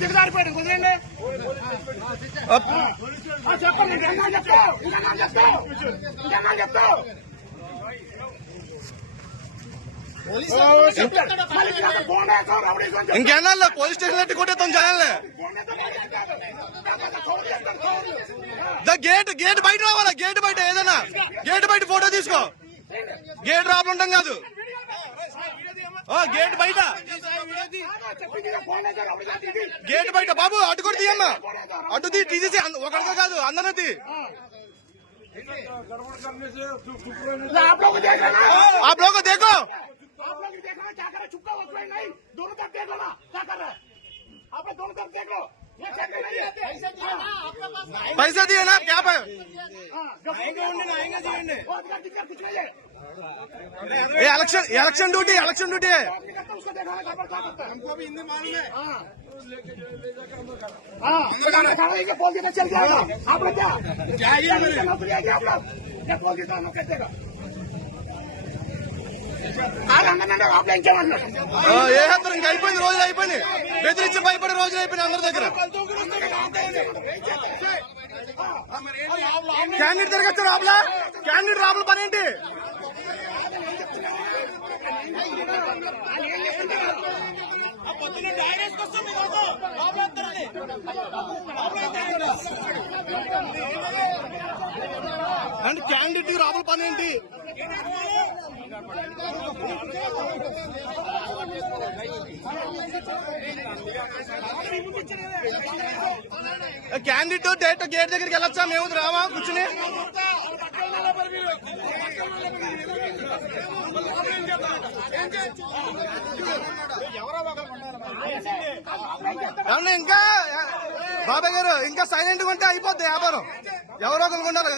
దిగదారిపోయాడు కుదరండి చెప్పండి చెప్తావు ఇంకేనా పోలీస్ స్టేషన్ కొట్టేస్తాం జనాలే గేట్ బయట రావాలా గేట్ బయట ఏదైనా గేట్ బయట ఫోటో తీసుకో గేట్ రాబడి ఉంటాం కాదు గేట్ బయట గేట్ బయట బాబు అటు కూడా తీయమ్మా అటు తీసేసి ఒకరితో కాదు అందరిది आप लोग देखो क्या कर रहे चुपका नहीं दोनों तरफ देख लो ना क्या कर रहे आप दोनों तरफ देख लो पैसा दिए ना क्या पे इलेक्शन ड्यूटी है उसको देखा हमको भी हिंदी मालूम है बोल देना चल जाएगा आप लोग क्या आप लोग बोल देता हम कैसे ఇంకా అయిపోయింది రోజులు అయిపోయినాయి బెదిరించి భయపడే రోజులు అయిపోయినాయి అందరి దగ్గర క్యాండిడేట్ తిరగచ్చు రాబులా క్యాండిడేట్ రాబుల పని ఏంటి అంటే క్యాండిడేట్ రాబుల పని ఏంటి క్యాండిడేట్ డైరెక్ట్ గేట్ దగ్గరికి వెళ్ళొచ్చా మేము రావా కూర్చుని ఇంకా బాబాయ్ గారు ఇంకా సైలెంట్ గా ఉంటే అయిపోద్ది వ్యాపారం ఎవరో ఒకరు ఉన్నారు